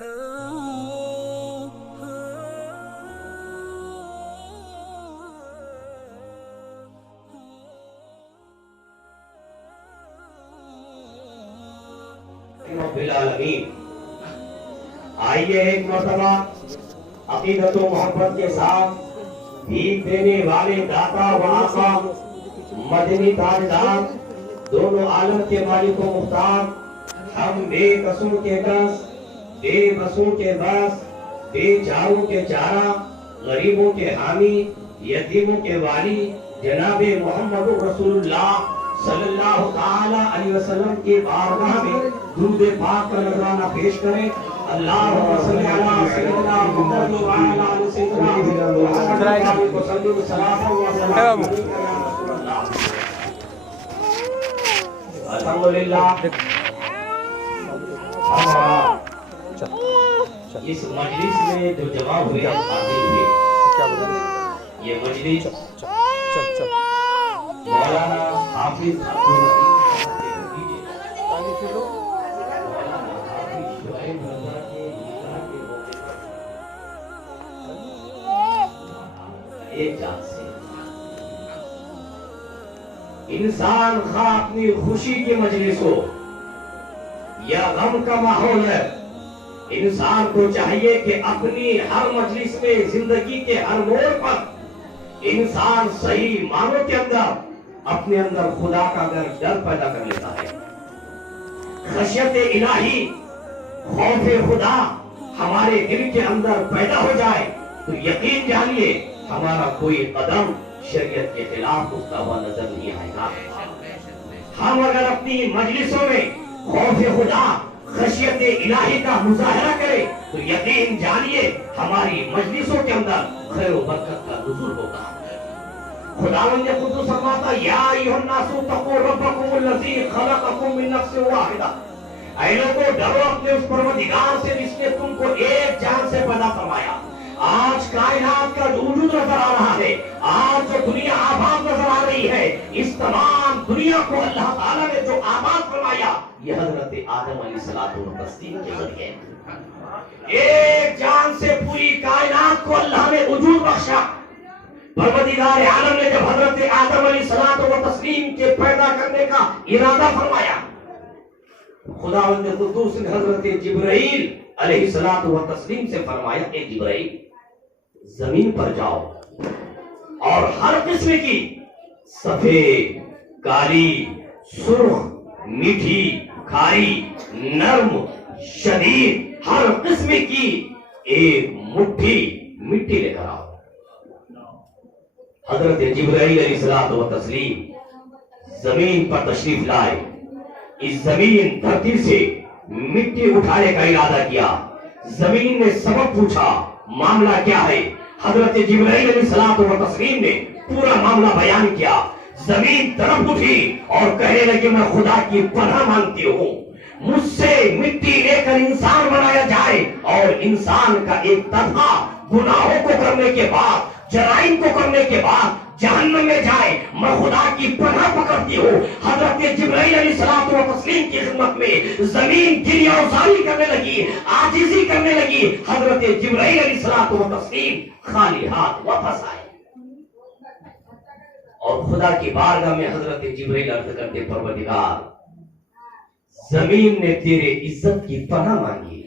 آئیے ایک مرتبہ عقیدت و محبت کے ساتھ بھیک دینے والے داتا و آقا مدنی تاجدار دونوں عالم کے مالک و مختار ہم بے قصوں کے کس بے بسوں کے بس بے چاروں کے چارہ غریبوں کے حامی یتیموں کے والی جناب محمد رسول اللہ صلی اللہ تعالی علیہ وسلم کے بارگاہ میں درود پاک کا نذرانہ پیش کریں. اللہم صلی علی سیدنا محمد و علی آل سیدنا محمد وسلم صلاۃ و سلام الحمدللہ. اس مجلس میں جو جمع ہوئے حاضر ہوئے یہ مجلس مولانا حافظ ایک جان سے انسان خواہ اپنی خوشی کی مجلس ہو یا غم کا ماحول ہے، انسان کو چاہیے کہ اپنی ہر مجلس میں زندگی کے ہر موڑ پر انسان صحیح معنوں کے اندر اپنے اندر خدا کا اگر ڈر پیدا کر لیتا ہے، خشیت الہی خوف خدا ہمارے دل کے اندر پیدا ہو جائے تو یقین جانیے ہمارا کوئی قدم شریعت کے خلاف اٹھتا ہوا نظر نہیں آئے گا. ہم اگر اپنی مجلسوں میں خوف خدا خشیت الہی کا مظاہرہ کرے تو یقین جانیے ہماری مجلسوں کے اندر خیر و برکت کا نزول ہوگا. خداوند قدوس فرماتا یا ایھا الناس اتقوا ربکم الذی خلقکم من نفس واحدہ، اے لوگوں ڈرو اپنے اس پروردگار سے جس نے تم کو ایک جان سے پیدا فرمایا. آج کائنات کا جو وجود نظر آ رہا ہے، آج جو دنیا آباد نظر آ رہی ہے، اس تمام دنیا کو اللہ تعالیٰ نے جو آباد فرمایا یہ حضرت آدم علیہ السلام کے ذریعے ایک جان سے پوری کائنات کو اللہ نے وجود بخشا. پروردگار عالم نے جب حضرت آدم علیہ السلام کے پیدا کرنے کا ارادہ فرمایا، خداوند قدوس نے حضرت جبرائیل علیہ السلام سے فرمایا اے جبرائیل زمین پر جاؤ اور ہر قسم کی سفید، کالی، سرخ، میٹھی، کھاری، نرم، شدید ہر قسم کی ایک مٹھی مٹی لے کر آؤ. حضرت جبرائیل علیہ السلام زمین پر تشریف لائے. اس زمین دھرتی سے مٹی اٹھانے کا ارادہ کیا. زمین نے سبب پوچھا معاملہ کیا ہے. حضرت جبرائیل علیہ السلام نے پورا معاملہ بیان کیا. زمین تڑپ اٹھی اور کہنے لگی میں خدا کی پناہ مانگتی ہوں، مجھ سے مٹی لے کر انسان بنایا جائے اور انسان کا ایک طبقہ گناہوں کو کرنے کے بعد، جرائم کو کرنے کے بعد جہنم میں جائے. میں خدا کی پناہ پکڑتی ہوں. حضرت جبرائیل علیہ السلام کی خدمت میں زمین گریہ اوزاری کرنے لگی، عاجزی کرنے لگی. حضرت جبرائیل علیہ السلام خالی ہاتھ واپس آئے اور خدا کی بارگاہ میں حضرت جبرائیل عرض کرتے پروردگار زمین نے تیرے عزت کی پناہ مانگی.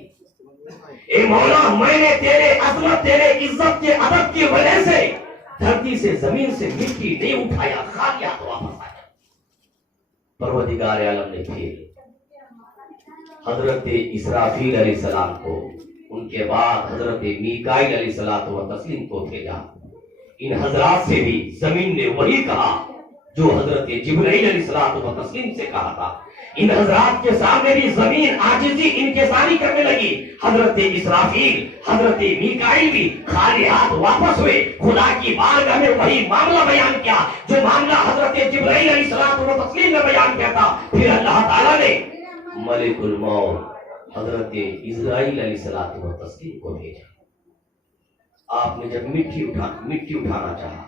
اے مولا میں نے تیرے عظمت، تیرے عزت کے ادب کی وجہ سے دھرتی سے زمین سے مٹی نہیں اٹھایا، خالی ہاتھ واپس آیا. پروردگار عالم نے پھر حضرت اسرافیل علیہ السلام کو، ان کے بعد حضرت میکائیل علیہ السلام کو بھیجا. ان حضرات سے بھی زمین نے وہی کہا جو حضرت جبرائیل علیہ السلام سے کہا تھا. ان حضرات کے سامنے بھی زمین عاجزی انکساری کرنے لگی. حضرت اسرافیل، حضرت میکائیل بھی خالی ہاتھ واپس ہوئے. خدا کی بارگاہ میں وہی معاملہ بیان کیا جو معاملہ حضرت جبرائیل علیہ السلام نے بیان کیا تھا. پھر اللہ تعالیٰ نے ملک الموت حضرت اسرائیل علیہ السلام کو بھیجا. آپ نے جب مٹی اٹھانا چاہا،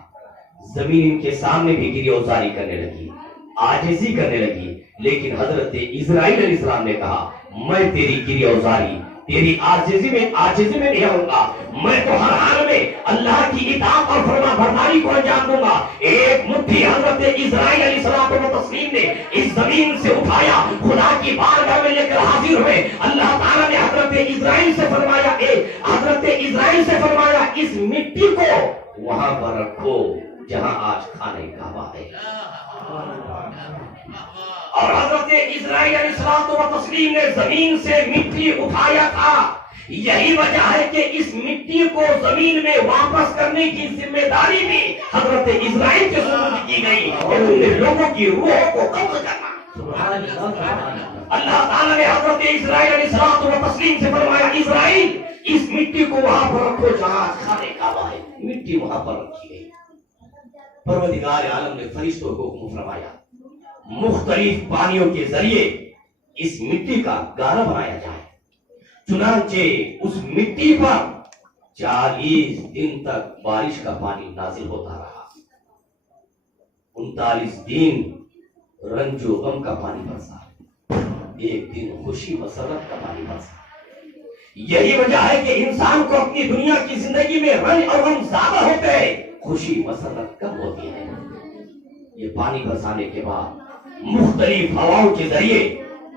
زمین ان کے سامنے بھی گریہ اوزاری کرنے لگی، عاجزی کرنے لگی. لیکن حضرت اسرائیل علیہ السلام نے کہا میں تیری گریہ اوزاری تیری عاجزی میں نہیں آؤں گا، میں تو ہر حال میں اللہ کی اطاعت اور فرما برداری کو انجام دوں گا۔ ایک مٹھی حضرت اسرائیل علیہ الصلوۃ والتسلیم نے اس زمین سے اٹھایا، خدا کی بارگاہ میں لے کر حاضر ہوئے۔ اللہ تعالیٰ نے حضرت اسرائیل سے فرمایا اس مٹی کو وہاں پر رکھو جہاں آج کھانے کعبہ ہے۔ اور حضرت اسرائیل علیہ الصلوۃ والتسلیم نے زمین سے مٹی اٹھایا تھا۔ یہی وجہ ہے کہ اس مٹی کو زمین میں واپس کرنے کی ذمہ داری بھی حضرت اسرائیل کے سپرد کی گئی، اور لوگوں کی روحوں کو قبض کرنا۔ اللہ تعالیٰ نے حضرت اسرائیل علیہ الصلوۃ والتسلیم سے فرمایا اسرائیل اس مٹی کو وہاں پر رکھو جہاں کھانے کعبہ ہے۔ مٹی وہاں پر رکھی گئی۔ پروردگار عالم نے فرشتوں کو حکم فرمایا مختلف پانیوں کے ذریعے اس مٹی کا گارا بنایا جائے۔ چنانچہ اس مٹی پر 40 دن تک بارش کا پانی نازل ہوتا رہا۔ 39 دن رنج و غم کا پانی برسا، ایک دن خوشی مسرت کا پانی برسا۔ یہی وجہ ہے کہ انسان کو اپنی دنیا کی زندگی میں رنج اور غم زیادہ ہوتے ہیں، خوشی مسرت کم ہوتی ہے۔ یہ پانی برسانے کے بعد مختلف ہواؤں کے ذریعے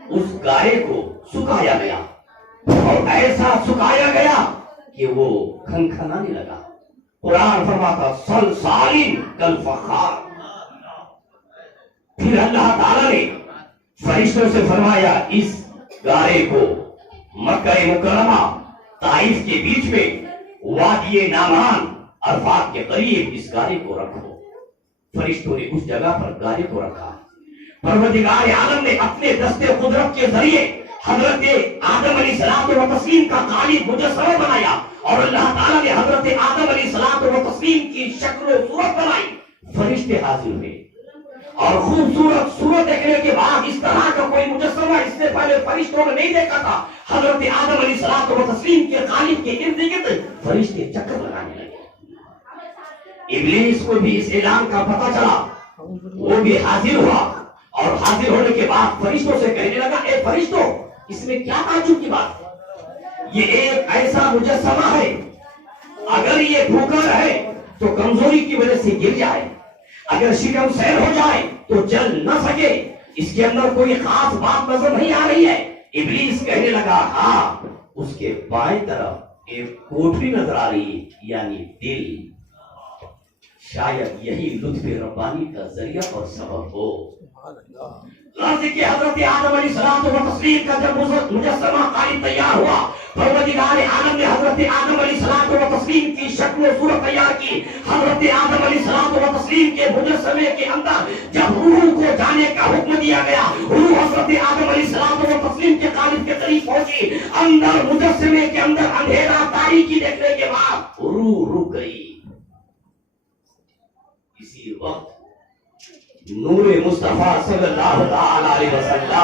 اس گائے کو سکھایا گیا، اور ایسا سکھایا گیا کہ وہ کھنکھنانے لگا۔ قرآن فرماتا سلسال کالفخار۔ پھر اللہ تعالیٰ نے فرشتوں سے فرمایا اس گائے کو مکہ مکرمہ طائف کے بیچ میں وادی نعمان عرفات کے قریب اس گائے کو رکھو۔ فرشتوں نے اس جگہ پر گائے کو رکھا۔ پروردگار عالم نے اپنے دست قدرت کے ذریعے حضرت آدم علیہ الصلوۃ والتسلیم کا خالق مجسمہ بنایا، اور اللہ تعالیٰ نے حضرت آدم علیہ الصلوۃ والتسلیم کی شکل و صورت بنائی۔ فرشتے حاضر ہوئے، اور خوبصورت صورت دیکھنے کے بعد اس طرح کا کوئی مجسمہ اس سے پہلے فرشتوں نے نہیں دیکھا تھا۔ حضرت آدم علیہ الصلوۃ والتسلیم کے خالق کے ارد گرد فرشتے چکر لگانے لگے۔ ابلیس کو بھی اس اعلان کا پتہ چلا، وہ بھی حاضر ہوا، اور حاضر ہونے کے بعد فرشتوں سے کہنے لگا اے فرشتوں اس میں کیا تعجب کی بات؟ یہ ایک ایسا مجسمہ ہے، اگر یہ بھوکا رہے تو کمزوری کی وجہ سے گر جائے، اگر شکم سیر ہو جائے تو چل نہ سکے، اس کے اندر کوئی خاص بات نظر نہیں آ رہی ہے۔ ابلیس کہنے لگا ہاں اس کے بائیں طرف ایک کوٹری نظر آ رہی ہے، یعنی دل، شاید یہی لطف ربانی کا ذریعہ اور سبب ہو۔ کہ حضرت آدم علیہ الصلوۃ والتسلیم کا جب مجسمہ قائم تیار ہوا، پروردگار عالم نے حضرت آدم علیہ الصلوۃ والتسلیم کی شکل و صورت تیار کی۔ حضرت آدم علیہ الصلوۃ والتسلیم کے مجسمے کے اندر جب روح کو جانے کا حکم دیا گیا، روح حضرت آدم علیہ الصلوۃ والتسلیم کے خالق کے قریب پہنچی۔ اندر مجسمے کے اندر اندھیرا تاریکی دیکھنے کے بعد روح رک گئی۔ اسی وقت نور مصطفیٰ صلی اللہ علیہ وسلم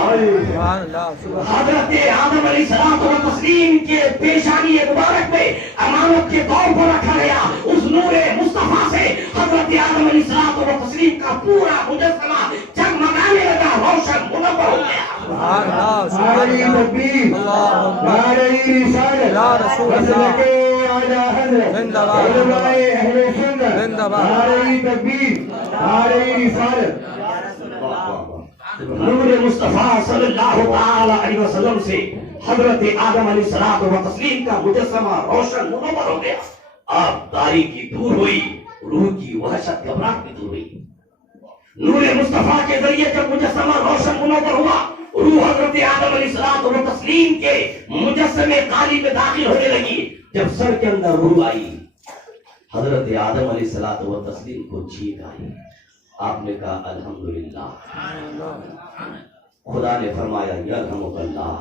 حضرت آدم علیہ الصلوۃ والتسلیم کے پیشانی مبارک میں امانت کے طور پر رکھا گیا۔ اس نور مصطفیٰ سے حضرت آدم علیہ الصلوۃ والتسلیم کا پورا مجسمہ جگمگانے لگا، روشن منور ہو گیا۔ نعرہ تکبیر، نعرہ رسالت، یا رسول اللہ، زندہ باد، علماء اہل سنت، زندہ باد، نعرہ تکبیر، نعرہ رسالت۔ نور مصطفیٰ صلی اللہ تعالی علیہ وسلم سے حضرت آدم علیہ الصلوۃ والتسلیم کا مجسمہ روشن منور ہو گیا۔ اب تاریکی دور ہوئی، روح کی وحشت گھبراہٹ بھی دور ہوئی۔ نور مصطفیٰ کے ذریعے جب مجسمہ روشن منور ہوا، روح حضرت آدم علیہ الصلوۃ والتسلیم کے مجسمے قالی میں داخل ہونے لگی۔ جب سر کے اندر روح آئی، حضرت آدم علیہ الصلوۃ والتسلیم کو چھینک آئی۔ آپ نے کہا الحمدللہ۔ خدا نے فرمایا یرحمک اللہ۔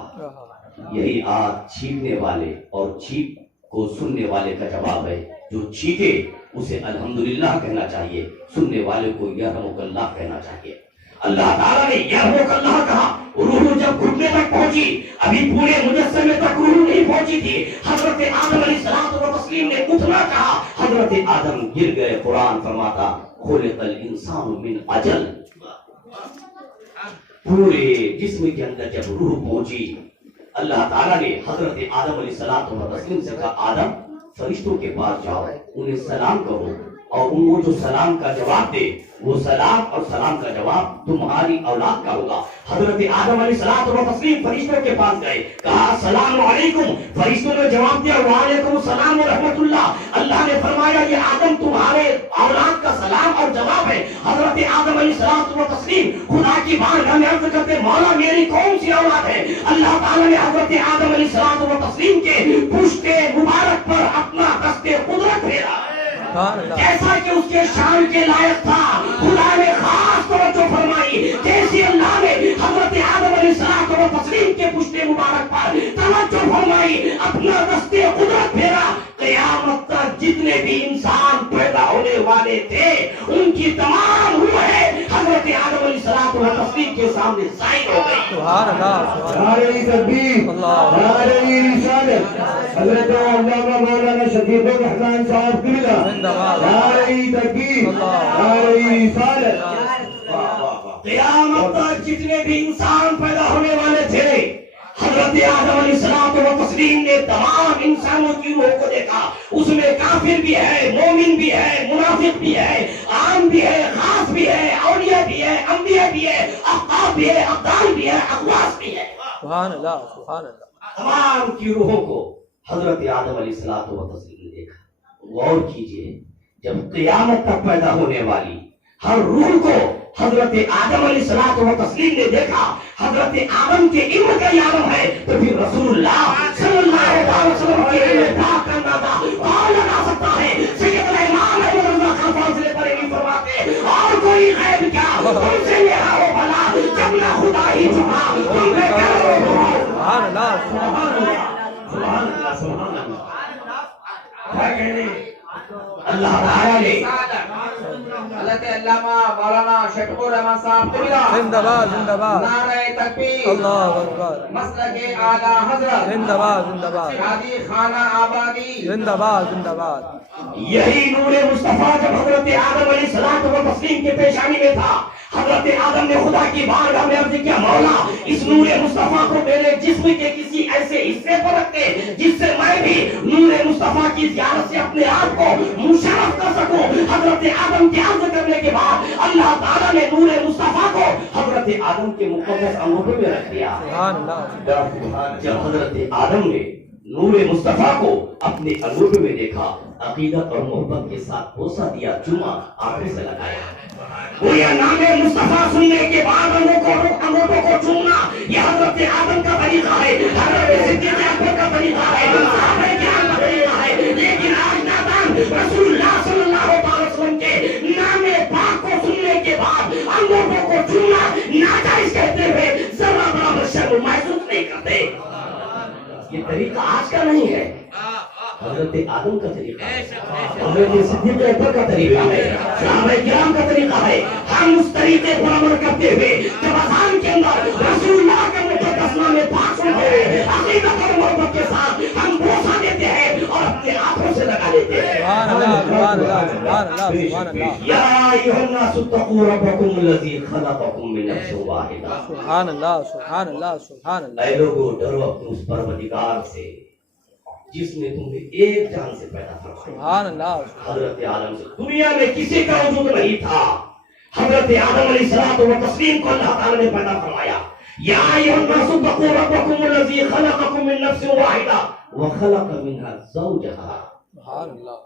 یہی آج چھینکنے والے اور چھینک کو سننے والے کا جواب ہے۔ جو چھینکے اسے الحمدللہ کہنا چاہیے، سننے والے کو یرحمک اللہ کہنا چاہیے۔ اللہ تعالیٰ نے یرحمک اللہ کہا، روح جب گھٹنے تک پہنچی، ابھی پورے مجسمے تک روح نہیں پہنچی تھی۔ حضرت آدم علیہ الصلوۃ والتسلیم نے اٹھنا چاہا، حضرت آدم گر گئے۔ قرآن فرماتا خلق الانسان من اجل۔ پورے جسم کے اندر جب روح پہنچی، اللہ تعالیٰ نے حضرت آدم علیہ السلام و تسلیم سے کہا آدم فرشتوں کے پاس جاؤ انہیں سلام کہو اور ان کو جو سلام کا جواب دے وہ سلام اور سلام کا جواب تمہاری اولاد کا ہوگا۔ حضرت آدم علیہ السلام و تسلیم فرشتوں کے پاس گئے، کہا السلام علیکم، فرشتوں نے جواب دیا وعلیکم السلام ورحمۃ اللہ۔ اللہ نے فرمایا یہ آدم تمہارے اولاد کا سلام اور جواب ہے۔ حضرت آدم علیہ السلام و تسلیم خدا کی بارگاہ میں عرض کرتے مولا میری کون سی اولاد ہے؟ اللہ تعالیٰ نے حضرت آدم علیہ السلام و تسلیم کے پشت مبارک پر اپنا دست قدرت پھیرا جیسا کہ اس کے شان کے لائق تھا۔ خدا نے خاص توجہ فرمائی جیسے اللہ نے حضرت آدم علیہ السلام و تسلیم کے پشت مبارک پر توجہ فرمائی اپنا دست قدرت پھیرا، قیامت تک جتنے بھی انسان پیدا ہونے والے تھے ان کی تمام روحیں حضرت آدم علیہ السلام و تسلیم کے سامنے ظاہر ہو گئی۔ سبحان اللہ، نعرہ تکبیر، نعرہ رسالت، حضرت علامہ مولانا شفیق الرحمان صاحب قبلہ، نعرہ تکبیر، نعرہ رسالت۔ قیامت تک جتنے بھی انسان پیدا ہونے والے تھے حضرت آدم علیہ السلام و تسلیم نے تمام انسانوں کی روح کو دیکھا، اس میں کافر بھی ہے، مومن بھی ہے، منافق بھی ہے، عام بھی ہے، خاص بھی ہے، اولیاء بھی ہے، انبیاء بھی ہے، اقطاب بھی ہے، ابدال بھی ہے، اقواس بھی ہے۔ سبحان اللہ، سبحان اللہ۔ تمام کی روحوں کو حضرت آدم علیہ السلام و تسلیم نے دیکھا۔ غور کیجئے جب قیامت تک پیدا ہونے والی ہر روح کو حضرت آدم علیہ السلام و تسلیم نے دیکھا، حضرت آدم کے علم کا یہ عالم ہے تو پھر رسول اللہ صلی اللہ علیہ وسلم کے علم پاک کا اندازہ کون لگا سکتا ہے؟ سیدنا امام احمد رضا خان فاضل بریلوی فرماتے اور کوئی غیب کیا تم سے میرا ہو بھلا جب نہ خدا ہی چھپا تم نے کرو سبحان اللہ، سبحان اللہ، سبحان اللہ، سبحان اللہ۔ کیا کہنے اللہ تعالیٰ نے حضرت علامہ مولانا شفیق الرحمان صاحب قبلہ زندہ باد، زندہ باد، نعرہ تکبیر، اللہ اکبر، مسلک اعلیٰ حضرت، زندہ باد، زندہ باد، شادی خانہ آبادی، زندہ باد، زندہ باد۔ یہی نور مصطفیٰ جب حضرت آدم علیہ السلام و تسلیم کے پیشانی میں تھا، حضرت آدم نے خدا کی بارگاہ میں عرض کیا مولا اس نور مصطفیٰ کو میرے جسم کے کسی ایسے حصے پر رکھتے جس سے میں بھی نور مصطفیٰ کی زیارت سے اپنے آپ کو مشرف کر سکوں۔ حضرت آدم کی عرض کرنے کے بعد اللہ تعالیٰ نے نور مصطفیٰ کو حضرت آدم کے مقدس انگوٹھے میں رکھ دیا۔ سبحان اللہ، جب حضرت آدم نے نور مصطفیٰ کو اپنے انگوٹھے میں دیکھا، عقیدت اور محبت کے ساتھ بوسہ دیا، چوما، آنکھوں سے لگایا۔ گویا نام مصطفیٰ سننے کے بعد انگوٹھوں کو چومنا یہ حضرت آدم کا طریقہ ہے، حضرت صدیق اکبر کا طریقہ ہے، صحابہ کرام کا طریقہ ہے، لیکن آج نادان رسول اللہ صلی اللہ علیہ وسلم کے نام پاک کو سننے کے بعد انگوٹھوں کو چومنا ناجائز کہتے ہوئے ذرا برابر شرم محسوس نہیں کرتے۔ یہ طریقہ آج کا نہیں ہے، حضرت آدم کا طریقہ ہے، حضرت صدیق اکبر کا طریقہ ہے، صحابہ کرام کا طریقہ ہے۔ ہم اس طریقے پر عمل کرتے ہوئے جب اذان کے اندر رسول اللہ کا مقدس نام پاک سنتے ہیں، عقیدت اور محبت کے ساتھ ہم بوسہ دیتے ہیں اور اپنے ہاتھوں سے لگا لیتے ہیں۔ سبحان اللہ، سبحان اللہ، سبحان اللہ، سبحان اللہ، یا ایھا الناس اتقوا ربکم الذی خلقکم من نفس واحدہ۔ سبحان اللہ، سبحان اللہ، سبحان اللہ۔ اے لوگوں ڈرو اپنے اس پروردگار سے جس نے تمہیں ایک جان سے پیدا فرمایا۔ سبحان اللہ، حضرت آدم سے دنیا میں کسی کا وجود نہیں تھا، حضرت آدم علیہ الصلوۃ والتسلیم کو اللہ تعالیٰ نے پیدا فرمایا۔ یا ایھا الناس اتقوا ربکم الذی خلقکم من نفس واحدہ وخلق منها زوجها۔ سبحان اللہ۔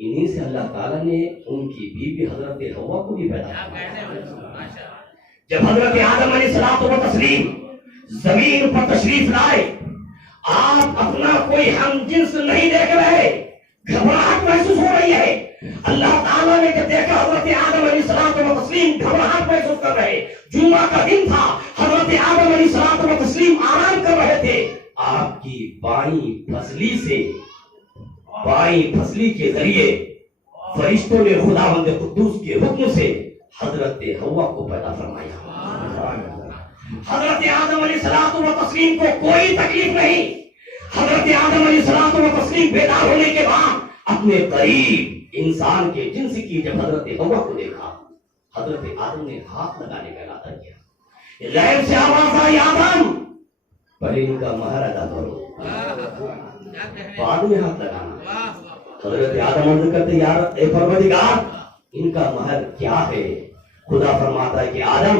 انہی سے اللہ تعالیٰ نے ان کی بیوی حضرت حوا کو بھی پیدا فرمایا۔ جب حضرت آدم علیہ الصلوۃ والتسلیم زمین پر تشریف لائے، آپ اپنا کوئی ہم جنس نہیں دیکھ رہے، گھبراہٹ محسوس ہو رہی ہے۔ اللہ تعالیٰ نے جب دیکھا حضرت آدم علیہ السلام و تسلیم گھبراہٹ محسوس کر رہے، جمعہ کا دن تھا، حضرت آدم علیہ السلام و تسلیم آرام کر رہے تھے، آپ کی بائیں پھسلی کے ذریعے فرشتوں نے خداوند قدوس کے حکم سے حضرت حوا کو پیدا فرمایا۔ حضرت آدم علیہ السلام و تسلیم کو کوئی تکلیف نہیں۔ حضرت آدم علیہ السلام و تسلیم بیدار ہونے کے بعد اپنے قریب انسان کے جنس کی جب حضرت حوا کو دیکھا، حضرت آدم نے ہاتھ لگانے کا ارادہ کیا۔ غیب سے آواز آئی، آدم پہلے ان کا مہر ادا کرو، بعد میں ہاتھ لگانا۔ حضرت آدم عرض کرتے یار اے پروردگار ان کا مہر کیا ہے؟ خدا فرماتا ہے کہ آدم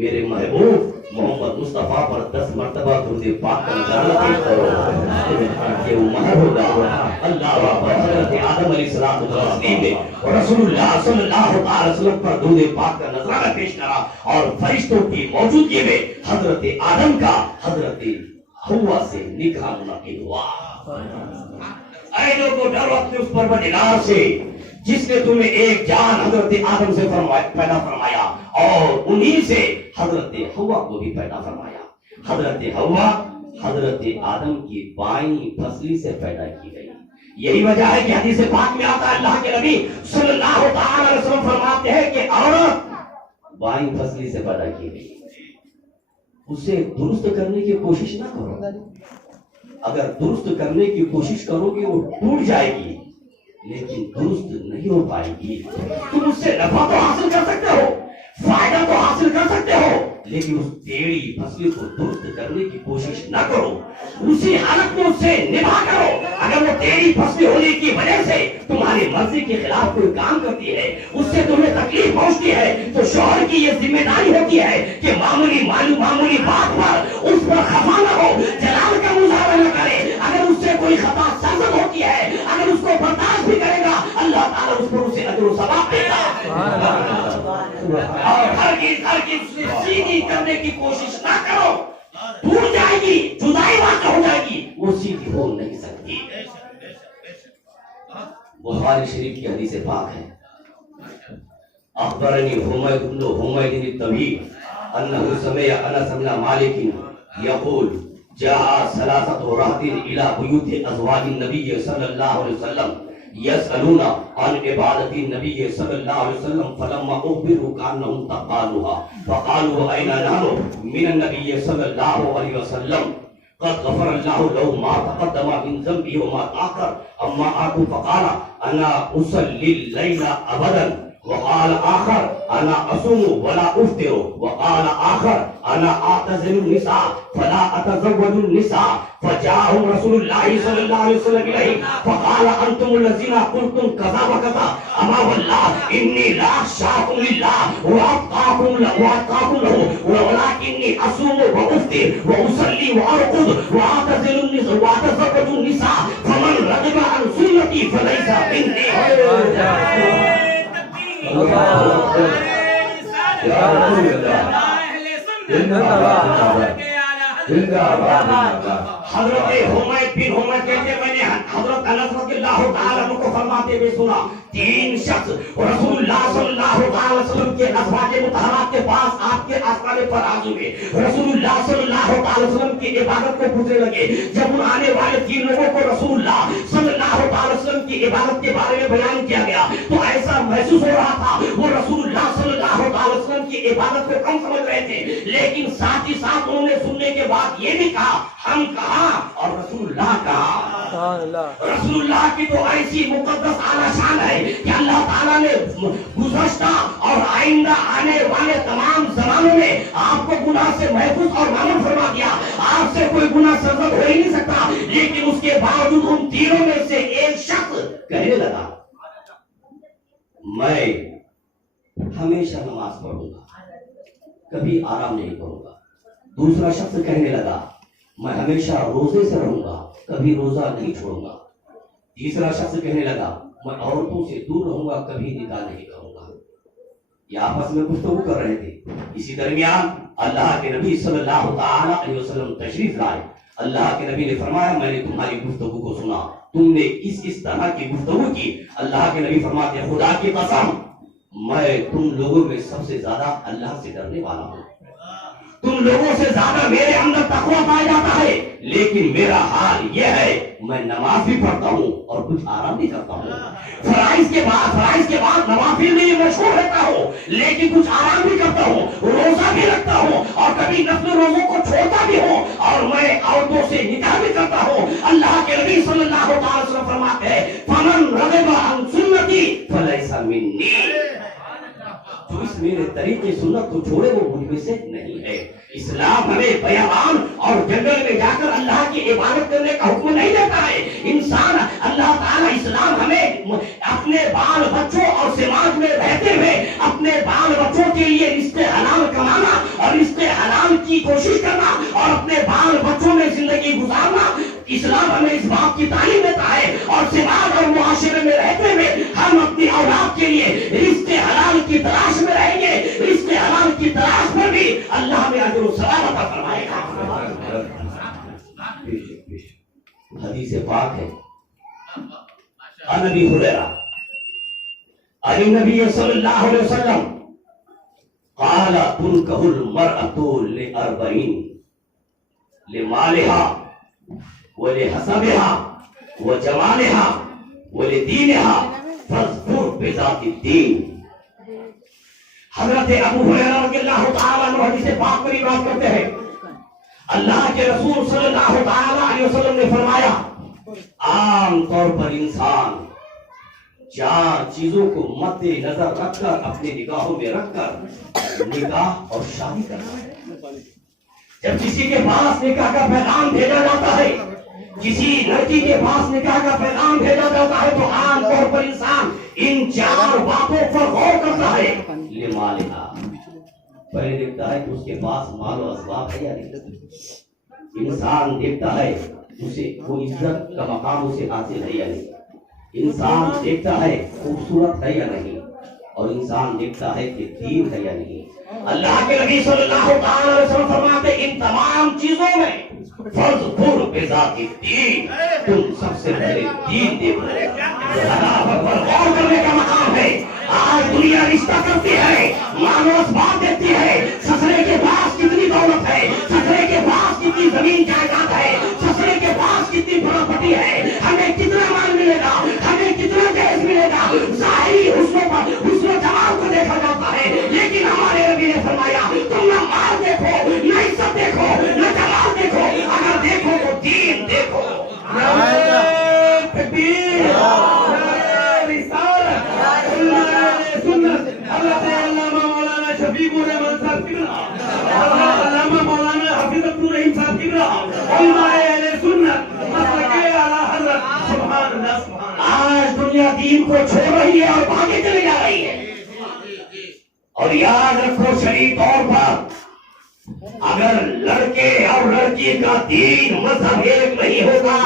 میرے محبوب محمد مصطفیٰ پر 10 مرتبہ درود پاک کا نذرانہ پیش کرو، یہ وہ مہر ہوگا۔ اللہ اکبر۔ حضرت آدم علیہ السلام نے رسول اللہ صلی اللہ علیہ وسلم پر درود پاک کا نذرانہ پیش کرا، اور فرشتوں کی موجودگی میں حضرت آدم کا حضرت حوا سے نکاح منعقد ہوا۔ اے لوگوں ڈرو اپنے اس پروردگار سے جس نے تمہیں ایک جان حضرت آدم سے پیدا فرمایا اور انہی سے حضرت حوا کو بھی پیدا فرمایا۔ حضرت حوا حضرت آدم کی بائیں پسلی سے پیدا کی گئی۔ یہی وجہ ہے کہ حدیث پاک میں آتا ہے اللہ کے نبی صلی اللہ علیہ وسلم فرماتے ہیں کہ عورت بائیں پسلی سے پیدا کی گئی، اسے درست کرنے کی کوشش نہ کرو، اگر درست کرنے کی کوشش کرو گے وہ ٹوٹ جائے گی لیکن درست نہیں ہو پائے گی۔ تم اس سے نفع تو حاصل کر سکتے ہو، فائدہ تو حاصل کر سکتے ہو، لیکن اس ٹیڑھی پسلی کو درست کرنے کی کوشش نہ کرو، اسی حالت میں اس سے نبھا کرو۔ اگر وہ ٹیڑھی پسلی ہونے کی وجہ سے تمہاری مرضی کے خلاف کوئی کام کرتی ہے، اس سے تمہیں تکلیف پہنچتی ہے، تو شوہر کی یہ ذمہ داری ہوتی ہے کہ معمولی بات پر اس پر خفا نہ ہو، جلال کا مظاہرہ نہ کرے۔ اگر اس سے کوئی خطا سرزد ہوتی ہے، اگر اس کو برداشت بھی کرے گا، اللہ تعالیٰ اس پر اسے اجر و ثواب دے گا۔ اور ہرگز سیدھی کرنے کی کوشش نہ کرو، ٹوٹ جائے گی، جدائی واقع ہو جائے گی، وہ سیدھی ہو نہیں سکتی۔ بخاری شریف کی حدیث پاک ہے، اخبرنی حمید بن حمید الطویل انه سمع انس بن مالک یقول جاء ثلاثة رهط الى بيوت ازواج النبي صلى الله عليه وسلم يسألون عن عبادة النبي صلى الله عليه وسلم فلما أخبروا كأنهم تقالوها فقالوا أين نحن من النبي صلى الله عليه وسلم قد غفر الله له ما تقدم من ذنبه وما تأخر أما آتوا فقال أنا أصلي الليل أبدا وقال آخر أنا أصوم ولا أفطر وقال آخر أنا أعتزل النساء فلا أتزوج النساء فجاءهم رسول الله صلى الله عليه وسلم إليه فقال أنتم الذين قلتم كذا وكذا أما والله إني لا أخشاكم لله وأتقاكم له ولكني أصوم وأفطر وأصلي وأرقد وأعتزل النساء وأتزوج النساء فمن رغب عن سنتي فليس مني۔ حضرت حمید بن حمید کہتے ہیں میں نے حضرت انس رضی اللہ تعالیٰ عنہ کو فرماتے ہوئے سنا 3 شخص رسول اللہ صلی اللہ علیہ وسلم کے ازواج مطہرات کے پاس آپ کے آستانے پر حاضر ہوئے، رسول اللہ صلی اللہ علیہ وسلم کی عبادت کو پوچھنے لگے۔ جب ان آنے والے 3 لوگوں کو رسول اللہ صلی اللہ علیہ وسلم کی عبادت کے بارے میں بیان کیا گیا تو ایسا محسوس ہو رہا تھا وہ رسول اللہ صلی اللہ علیہ وسلم کی عبادت کو کم سمجھ رہے تھے، لیکن ساتھ ہی ساتھ انہوں نے سننے کے بعد یہ بھی کہا ہم کہاں اور رسول اللہ کہاں۔ رسول اللہ کی تو ایسی مقدس اعلیٰ شان ہے کہ اللہ تعالیٰ نے گزشتہ اور آئندہ آنے والے تمام زمانوں میں آپ کو گناہ سے محفوظ اور معلوم فرما دیا، آپ سے کوئی گناہ سرزد ہو ہی نہیں سکتا، لیکن اس کے باوجود ان تینوں میں سے ایک شخص کہنے لگا میں ہمیشہ نماز پڑھوں گا، کبھی آرام نہیں کروں گا۔ دوسرا شخص کہنے لگا میں ہمیشہ روزے سے رہوں گا، کبھی روزہ نہیں چھوڑوں گا۔ تیسرا شخص کہنے لگا میں عورتوں سے دور رہوں گا، کبھی نکاح نہیں کروں گا۔ یہ آپس میں گفتگو کر رہے تھے، اسی درمیان اللہ کے نبی صلی اللہ تعالی علیہ وسلم تشریف لائے۔ اللہ کے نبی نے فرمایا میں نے تمہاری گفتگو کو سنا، تم نے اس طرح کی گفتگو کی۔ اللہ کے نبی فرماتے ہیں خدا کی قسم میں تم لوگوں میں سب سے زیادہ اللہ سے ڈرنے والا ہوں، تم لوگوں سے زیادہ میرے اندر تقویٰ پایا جاتا ہے، لیکن میرا حال یہ ہے میں نماز بھی پڑھتا ہوں اور کچھ آرام بھی کرتا ہوں، فرائض کے بعد نوافل میں مشغول رہتا ہوں، لیکن کچھ آرام بھی کرتا ہوں، روزہ بھی رکھتا ہوں اور کبھی نفل روزوں کو چھوڑتا بھی ہوں، اور میں عورتوں سے نکاح بھی کرتا ہوں۔ اللہ کے نبی صلی اللہ علیہ وسلم فرماتے ہیں فمن رغب عن سنتی فلیس منی، جو جو اس میرے طریقے سنت کو چھوڑے وہ مجھ میں سے نہیں ہے۔ اسلام ہمیں بیابان اور جنگل میں جا کر اللہ کی عبادت کرنے کا حکم نہیں دیتا ہے۔ انسان اللہ تعالیٰ اسلام ہمیں اپنے بال بچوں اور سماج میں رہتے ہوئے اپنے بال بچوں کے لیے رزق حلال کمانا اور رزق حلال کی کوشش کرنا اور اپنے بال بچوں میں زندگی گزارنا، اسلام ہمیں اس بات کی تعلیم دیتا ہے۔ اور سماج اور معاشرے میں رہتے ہوئے ہم اپنی اولاد کے لیے رزق حلال کی تلاش میں رہیں گے۔ رزق حلال کی تلاش میں بھی اللہ ہمیں اجر و ثواب عطا فرمائے گا۔ حدیث پاک ہے عن ابی ہریرہ عن النبی صلی اللہ علیہ وسلم قال تنكح المرأة لأربعين لمالها ولحسبها وجمالها ولدينها فاظفر بذات الدين۔ حضرت ابو ہریرہ رضی اللہ تعالیٰ عنہ حدیث پاک پر بات کرتے ہیں، اللہ کے رسول صلی اللہ تعالیٰ علیہ وسلم نے فرمایا عام طور پر انسان 4 چیزوں کو مد نظر رکھ کر اپنے نگاہوں میں رکھ کر نکاح اور شادی کرتا ہے۔ جب کسی کے پاس نکاح کا پیغام بھیجا جاتا ہے، کسی لڑکی کے پاس نکاح کا پیغام بھیجا جاتا ہے تو عام طور پر انسان ان 4 باتوں پر غور کرتا ہے۔ لمالہا، پہلے دیکھتا ہے کہ اس کے پاس مال و اسباب ہے یا نہیں۔ انسان دیکھتا ہے اسے وہ عزت کا مقام اسے حاصل ہے یا نہیں۔ انسان دیکھتا ہے خوبصورت ہے یا نہیں، اور انسان دیکھتا ہے کہ دین ہے یا نہیں۔ اللہ کے نبی صلی اللہ علیہ وسلم فرماتے ان تمام چیزوں میں فاظفر بذات الدین، تم سب سے پہلے دین دیکھو۔ غور کرنے کا مقام ہے۔ آج دنیا رشتہ کرتی ہے، مال و اسباب دیتی ہے، سسرے کے پاس کتنی دولت ہے، سسرے کے پاس کتنی زمین جائیداد ہے، سسرے کے پاس کتنی پراپرٹی ہے، ہمیں کتنا مال ملے گا، ہمیں کتنا جہیز ملے گا۔ ظاہری حسن و جمال کو دیکھا جاتا ہے، لیکن ہمارے نبی نے فرمایا تم نہ مال دیکھو، نہ عزت دیکھو، نہ جمال دیکھو، اگر دیکھو تو دین دیکھو۔ تکبیر، رسالت، سنت۔ حضرت علامہ مولانا شفیق الرحمان صاحب قبلہ، علامہ مولانا حفیظ الرحیم صاحب قبلہ، علماء اہل سنت، مسلک اعلیٰ حضرت، سبحان اللہ سبحان اللہ۔ آج دنیا دین کو چھوڑ رہی ہے اور آگے چلی جا رہی ہے۔ اور یاد رکھو شرعی طور پر اگر لڑکے اور لڑکی کا دین مذہب ایک نہیں ہوگا،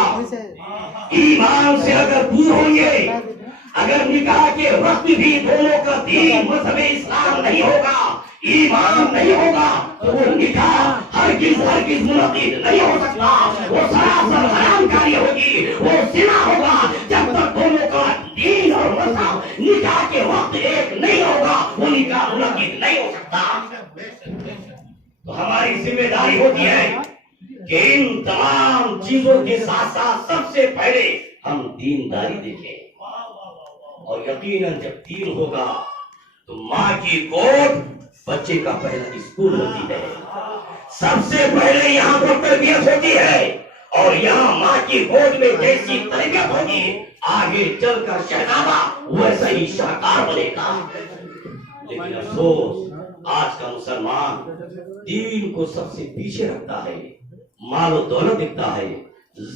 ایمان سے اگر دور ہوں گے، اگر نکاح کے وقت بھی دونوں کا دین مذہب اسلام نہیں ہوگا، ایمان نہیں ہوگا، تو وہ نکاح ہرگز منعقد نہیں ہو سکتا۔ وہ سراسر حرام کاری ہوگی، وہ زنا ہوگا۔ جب تک دونوں کا دین اور مذہب نکاح کے وقت ایک نہیں ہوگا، وہ نکاح منعقد نہیں ہو سکتا۔ تو ہماری ذمہ داری ہوتی ہے کہ ان تمام چیزوں کے ساتھ ساتھ سب سے پہلے ہم دینداری دیکھیں، اور یقیناً جب دین ہوگا تو ماں کی گود بچے کا پہلا اسکول ہوتی ہے۔ سب سے پہلے یہاں پر تربیت ہوتی ہے، اور یہاں ماں کی گود میں جیسی تربیت ہوگی آگے چل کر شہزادہ ویسا ہی شاہکار بنے گا۔ لیکن افسوس آج کا مسلمان دین کو سب سے پیچھے رکھتا ہے، مال و دولت دیکھتا ہے،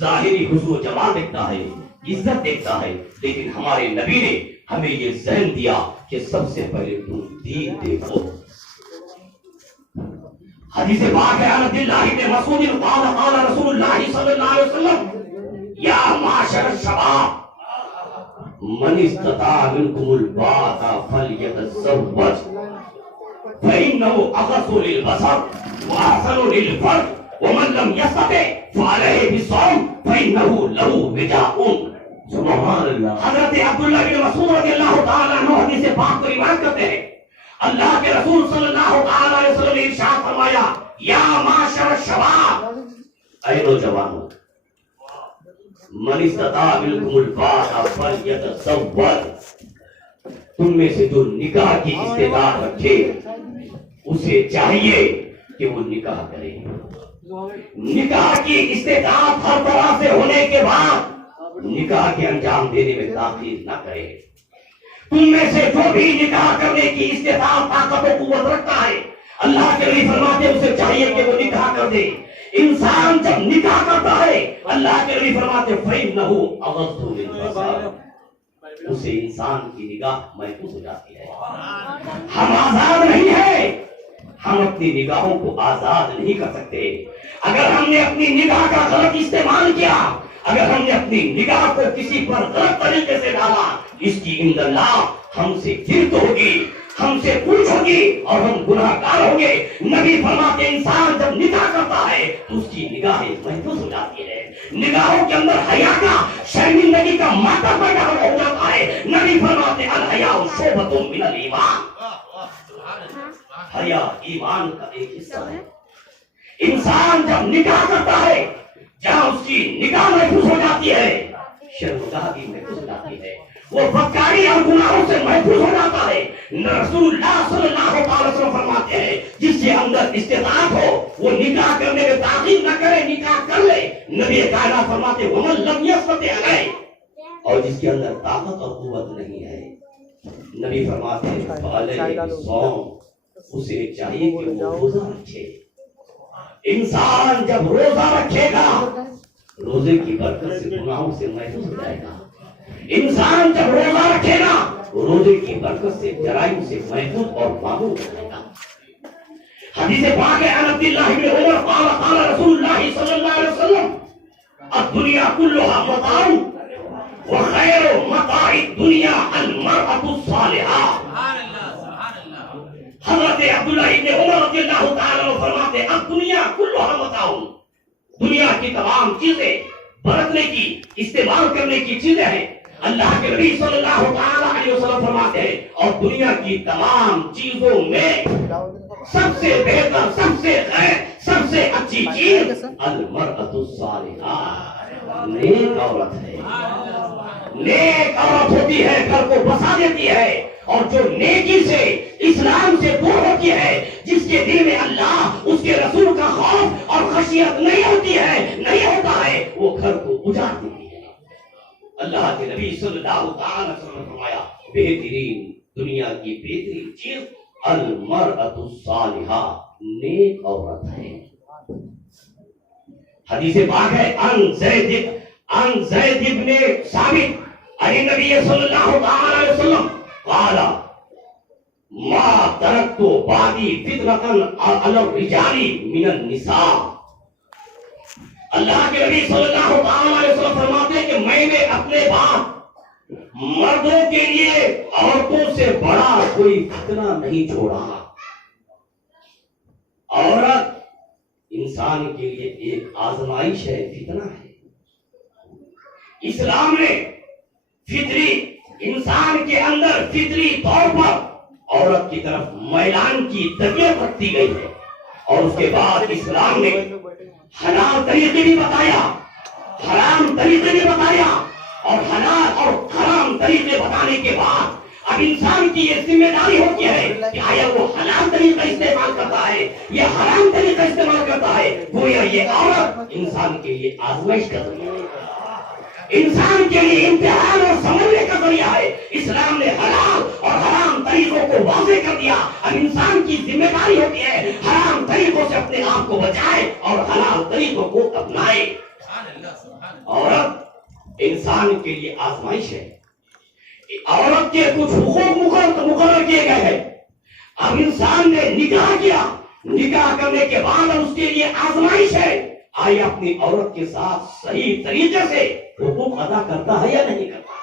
ظاہری حسن و جمال دیکھتا ہے، عزت دیکھتا ہے، لیکن ہمارے نبی نے ہمیں یہ ذہن دیا کہ سب سے پہلے تم دین دیکھو۔ حدیث پاک ہے عن عبداللہ بن مسعود قال قال رسول اللہ صلی اللہ علیہ وسلم یا معاشر الشباب من استطاع منکم الباءۃ فلیتزوج فإنه أغض للبصر وأحسن للفرج ومن لم يستطع فعليه بالصوم فإنه له وجاء۔ سبحان اللہ۔ حضرت عبداللہ بن مسعود رضی اللہ تعالیٰ عنہ حدیث پاک کو روایت کرتے ہیں، اللہ کے رسول صلی اللہ تعالیٰ علیہ وسلم نے ارشاد فرمایا یا معاشر الشباب، اے نوجوانوں، من استطاع منکم الباءۃ فلیتزوج، تم میں سے جو نکاح کی استطاعت رکھے اسے چاہیے کہ وہ نکاح کرے۔ نکاح کی استطاعت ہر طرح سے ہونے کے بعد نکاح کے انجام دینے میں تاخیر نہ کرے۔ تم میں سے جو بھی نکاح کرنے کی استطاعت طاقت و قوت رکھتا ہے اللہ کے نبی فرماتے ہیں اسے چاہیے کہ وہ نکاح کر دے. انسان جب نکاح کرتا ہے اللہ کے نبی فرماتے ہیں فَإِنَّهُ أَغَضُّ لِلْبَصَرِ اسے انسان کی نگاہ محفوظ ہو جاتی ہے. ہم آزاد نہیں ہیں, ہم اپنی نگاہوں کو آزاد نہیں کر سکتے. اگر ہم نے اپنی نگاہ کا غلط استعمال کیا, اگر ہم نے اپنی نگاہ کو کسی پر غلط طریقے سے ڈالا, اس کی عند اللہ ہم سے گرفت ہوگی, ہم سے پوچھ ہوگی اور ہم گناہگار ہوں گے. نبی فرماتے انسان جب نکاح کرتا ہے تو اس کی نگاہیں محفوظ ہو جاتی ہے. نگاہوں کے اندر حیا کا شرمندگی کا مادہ پیدا ہو جاتا ہے. نبی فرماتے الحیاء شعبۃ من الایمان, حیا ایمان کا ایک حصہ ہے. انسان جب نکاح کرتا ہے جہاں اس کی نگاہ محفوظ ہو جاتی ہے, شرمگاہی محفوظ ہو جاتی ہے, وہ بدکاری اور گناہوں سے محفوظ ہو جاتا ہے. رسول اللہ صلی اللہ علیہ وسلم فرماتے ہیں جس کے اندر استطاعت ہو وہ نکاح کرنے میں تاخیر نہ کرے, نکاح کر لے. نبی کائنات فرماتے ہیں ومن لم یستطع علیہ, اور جس کے اندر طاقت اور قوت نہیں ہے نبی فرماتے ہیں فعلیہ الصوم, اسے چاہیے کہ وہ روزہ رکھے. انسان جب روزہ رکھے گا روزے کی برکت سے گناہوں سے محفوظ ہو جائے گا. انسان جب روزہ رکھے گا روزے کی برکت سے جرائم سے محفوظ اور معمول ہو جائے گا. حدیث پاک ہے عن عبد اللہ بن عمر قال قال رسول اللہ صلی اللہ علیہ وسلم الدنیا کلها متاع وخیر متاع الدنیا المرأة الصالحہ. حضرت عبداللہ ابن عمر رضی اللہ تعالیٰ عنہ فرماتے ہیں الدنیا کلها متاع, دنیا کی تمام چیزیں برتنے کی استعمال کرنے کی چیزیں ہیں. اللہ کے نبی صلی اللہ تعالیٰ علیہ وسلم فرماتے ہیں اور دنیا کی تمام چیزوں میں سب سے بہتر, سب سے خیر, سب سے اچھی چیز المرأة الصالحہ, نیک عورت ہے. نیک عورت ہوتی ہے گھر کو بسا دیتی ہے, اور جو نیکی سے اسلام سے دور ہوتی ہے, جس کے دل میں اللہ اس کے رسول کا خوف اور خشیت نہیں ہوتی ہے, نہیں ہوتا ہے, وہ گھر کو اجاڑ دیتی ہے. اللہ کے نبی صلی اللہ تعالی وسلم نے فرمایا بہترین دنیا کی بہترین چیز المرأة الصالحہ, نیک عورت ہے. حدیث پاک ہے عن زید بن ثابت عن نبی صلی اللہ تعالی علیہ وسلم قال ما ترکت بعدی فتنة علی الرجال من النساء. اللہ کے نبی صلی اللہ تعالی علیہ وسلم فرماتے ہیں کہ میں نے اپنے بعد مردوں کے لیے عورتوں سے بڑا کوئی فتنہ نہیں چھوڑا. عورت انسان کے لیے ایک آزمائش ہے, فتنہ ہے. اسلام نے فطری انسان کے اندر فطری طور پر عورت کی طرف میلان کی طبیعت رکھتی گئی ہے, اور اس کے بعد اسلام نے حلال طریقے بھی بتایا, حرام طریقے بھی بتایا, اور حلال اور حرام طریقے بتانے کے بعد اب انسان کی یہ ذمہ داری ہوتی ہے کہ آیا وہ حلال طریقہ استعمال کرتا ہے یا حرام طریقہ استعمال کرتا ہے. گویا یہ عورت انسان کے لیے آزمائش کا ذریعہ ہے, انسان کے لیے امتحان اور سمجھنے کا ذریعہ ہے. اسلام نے حلال اور حرام طریقوں کو واضح کر دیا. اب انسان کی ذمہ داری ہوتی ہے حرام طریقوں سے اپنے آپ کو بچائے اور حلال طریقوں کو اپنائے. عورت انسان کے لیے آزمائش ہے. عورت کے کچھ حقوق مقرر کیے گئے ہیں. اب انسان نے نکاح کیا, نکاح کرنے کے بعد اس کے لیے آزمائش ہے آیا اپنی عورت کے ساتھ صحیح طریقے سے حقوق ادا کرتا ہے یا نہیں کرتا.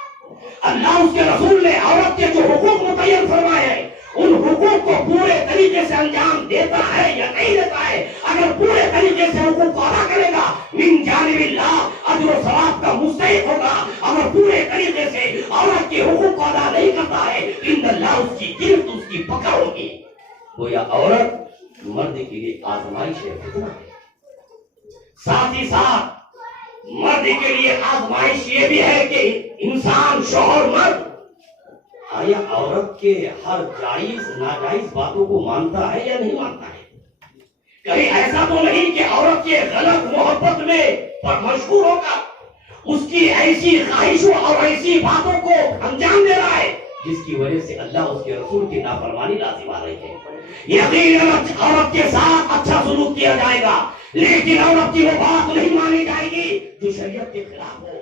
اللہ اس کے رسول نے عورت کے جو حقوق متعین فرمائے ہیں ان حقوق کو پورے طریقے سے انجام دیتا ہے یا نہیں دیتا ہے. اگر پورے طریقے سے حقوق کو ادا کرے گا من جانب اللہ اجر و ثواب کا مستحق ہوگا. اگر پورے طریقے سے عورت کے حقوق کو ادا نہیں کرتا ہے ان اللہ اس کی گرفت, اس کی پکڑ ہوگی. گویا عورت مرد کے لیے آزمائش ہے, فتنہ ہے. ساتھ ہی ساتھ مرد کے لیے آزمائش یہ بھی ہے کہ انسان شوہر مرد آیا عورت کے ہر جائز ناجائز باتوں کو مانتا ہے یا نہیں مانتا ہے. کہیں ایسا تو نہیں کہ عورت کے غلط محبت میں مشغول ہو کر اس کی ایسی خواہشوں اور ایسی باتوں کو انجام دے رہا ہے جس کی وجہ سے اللہ اس کے رسول کی نافرمانی لازم آ رہی ہے. یقیناً عورت کے ساتھ اچھا سلوک کیا جائے گا، لیکن عورت کی وہ بات نہیں مانی جائے گی جو شریعت کے خلاف ہو.